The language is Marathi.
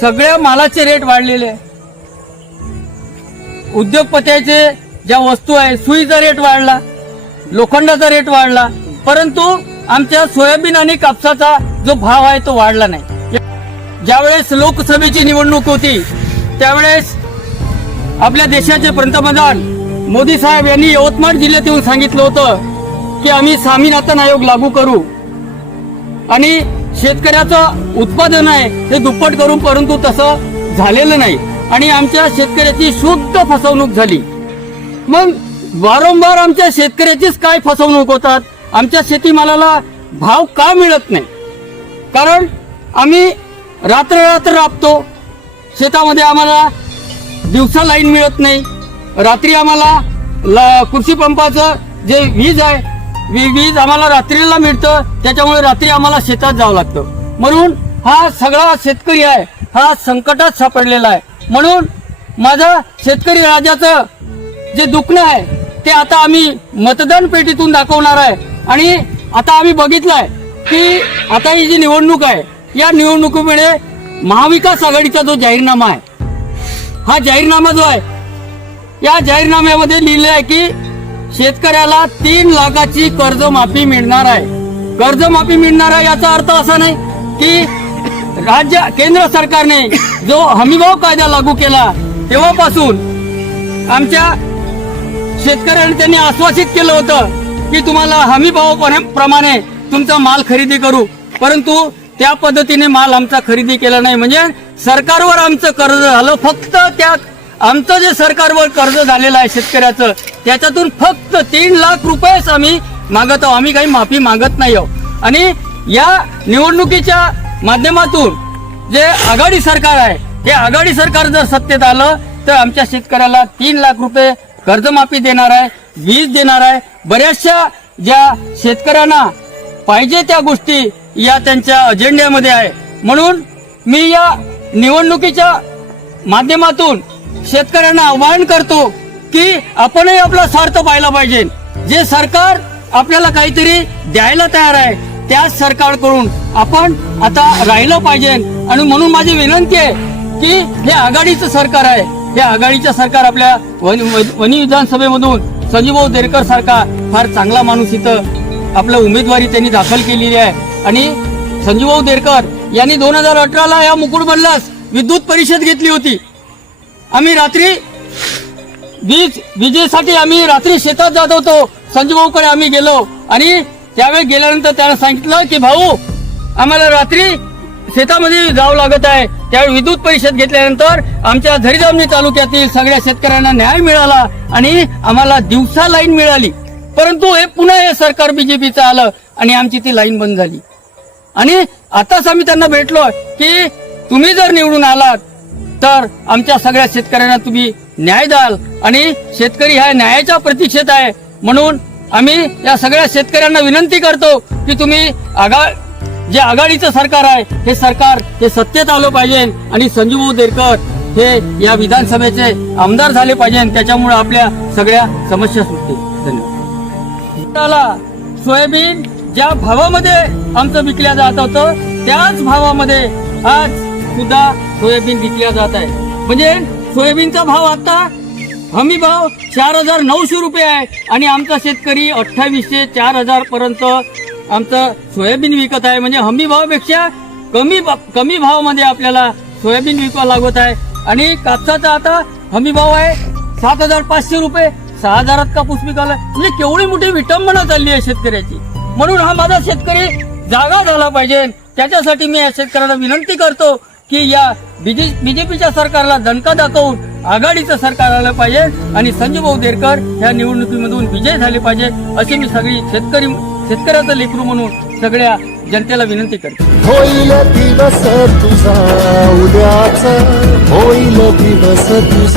सगळ्या मालाचे रेट वाढलेले, उद्योगपत्याचे ज्या वस्तू आहे सुईचा रेट वाढला, लोखंडाचा रेट वाढला, परंतु आमच्या सोयाबीन आणि कापसाचा जो भाव आहे तो वाढला नाही. ज्यावेळेस लोकसभेची निवडणूक होती त्यावेळेस आपल्या देशाचे पंतप्रधान मोदी साहेब यांनी यवतमाळ जिल्ह्यात येऊन सांगितलं होतं की आम्ही स्वामीनाथन आयोग लागू करू आणि शेतकऱ्याचं उत्पादन आहे ते दुप्पट करू, परंतु तसं झालेलं नाही आणि आमच्या शेतकऱ्याची शुद्ध फसवणूक झाली. मग वारंवार आमच्या शेतकऱ्याचीच काय फसवणूक होतात, आमच्या शेतीमालाला भाव का मिळत नाही? कारण आम्ही रात्र राबतो शेतामध्ये, आम्हाला दिवसा लाईन मिळत नाही, रात्री आम्हाला कृषी पंपाचं जे वीज आहे वीज आम्हाला रात्रीला मिळतं, त्याच्यामुळे रात्री आम्हाला शेतात जावं लागतं. म्हणून हा सगळा शेतकरी आहे हा संकटात सापडलेला आहे. म्हणून माझं शेतकरी राजाचं जे दुखणं आहे ते आता आम्ही मतदान पेटीतून दाखवणार आहे. आणि आता आम्ही बघितलंय की आता ही जी निवडणूक आहे या निवडणुकीमुळे महाविकास आघाडीचा जो जाहीरनामा आहे, हा जाहीरनामा जो आहे या जाहीरनाम्यामध्ये लिहिलं आहे की शेतकऱ्याला 3 लाखाची कर्जमाफी मिळणार आहे. कर्जमाफी मिळणार आहे याचा अर्थ असा नाही की केंद्र सरकारने जो हमीभाव कायदा लागू केला तेव्हापासून आमच्या शेतकऱ्यांनी त्यांनी आश्वासित केलं होतं की तुम्हाला हमीभावाप्रमाणे तुमचा माल खरेदी करू, परंतु त्या पद्धतीने माल आमचा खरेदी केला नाही. म्हणजे सरकारवर आमचं कर्ज झालं, फक्त त्या आमचं जे सरकारवर कर्ज झालेलं आहे शेतकऱ्याचं त्याच्यातून फक्त 3 लाख रुपयेच आम्ही मागत आहोत, आम्ही काही माफी मागत नाही आहोत. आणि या निवडणुकीच्या माध्यमातून जे आघाडी सरकार आहे हे आघाडी सरकार जर सत्तेत आलं तर आमच्या शेतकऱ्याला 3 लाख रुपये कर्जमाफी देणार आहे, वीज देणार आहे. बऱ्याचशा ज्या शेतकऱ्यांना पाहिजे त्या गोष्टी या त्यांच्या अजेंड्यामध्ये आहे. म्हणून मी या निवडणुकीच्या माध्यमातून शेतकऱ्यांना आवाहन करतो की आपणही आपला स्वार्थ पाहिला पाहिजे. जे सरकार आपल्याला काहीतरी द्यायला तयार आहे त्याच सरकारकडून आपण आता राहिलं पाहिजे. आणि म्हणून माझी विनंती आहे की हे आघाडीचं सरकार आहे, हे आघाडीचं सरकार आपल्या वणी विधानसभेमधून संजीवभाऊ देरकर सारखा फार चांगला माणूस इथं आपलं उमेदवारी त्यांनी दाखल केलेली आहे. आणि संजीवभाऊ देरकर यांनी 2018ला या मुकुटमल्लास विद्युत परिषद घेतली होती. आम्ही रात्री विजेसाठी आम्ही रात्री शेतात जात होतो, संजीवभाऊकडे आम्ही गेलो आणि त्यावेळी गेल्यानंतर त्याला सांगितलं की भाऊ आम्हाला रात्री शेतामध्ये जावं लागत आहे. त्यावेळी विद्युत परिषद घेतल्यानंतर आमच्या झरी तालुक्यातील सगळ्या शेतकऱ्यांना न्याय मिळाला आणि आम्हाला दिवसा लाईन मिळाली. परंतु हे पुन्हा हे सरकार बीजेपीचं आलं आणि आमची ती लाईन बंद झाली. आणि आताच आम्ही त्यांना भेटलो की तुम्ही जर निवडून आलात तर आमच्या सगळ्या शेतकऱ्यांना तुम्ही न्याय द्याल आणि शेतकरी ह्या न्यायाच्या प्रतीक्षेत आहे. म्हणून आम्ही या सगळ्या शेतकऱ्यांना विनंती करतो की तुम्ही जे आघाडीचं सरकार आहे हे सरकार हे सत्तेत आलं पाहिजे आणि संजीवभाऊ देरकर हे या विधानसभेचे आमदार झाले पाहिजे. त्याच्यामुळे आपल्या सगळ्या समस्या सुटतील. धन्यवाद. सोयाबीन ज्या भावामध्ये आमचं विकल्या जात होतं त्याच भावामध्ये आज सुद्धा सोयाबीन विकल्या जात आहे. म्हणजे सोयाबीनचा भाव आता हमी भाव 4,900 रुपये आहे आणि आमचा शेतकरी 2800 4,000 पर्यंत आमचं सोयाबीन विकत आहे. म्हणजे हमी भावापेक्षा कमी भावामध्ये आपल्याला सोयाबीन विकावं लागत आहे. आणि कापसाचा आता हमी भाव आहे 7,500 रुपये, 6,000 कापूस विकायला. म्हणजे केवढी मोठी विटंबना चालली आहे शेतकऱ्याची. म्हणून हा माझा शेतकरी जागा झाला पाहिजे. त्याच्यासाठी मी या शेतकऱ्यांना विनंती करतो की या बीजेपीच्या सरकारला दणका दाखवून आघाडीचं सरकार आलं पाहिजे आणि संजीवभाऊ देरकर ह्या निवडणुकीमधून विजय झाले पाहिजे अशी मी सगळी शेतकऱ्याचं लेकरू म्हणून सगळ्या जनतेला विनंती करतो. होईल दिवस तुझा उद्याचा, होईल दिवस तुझा.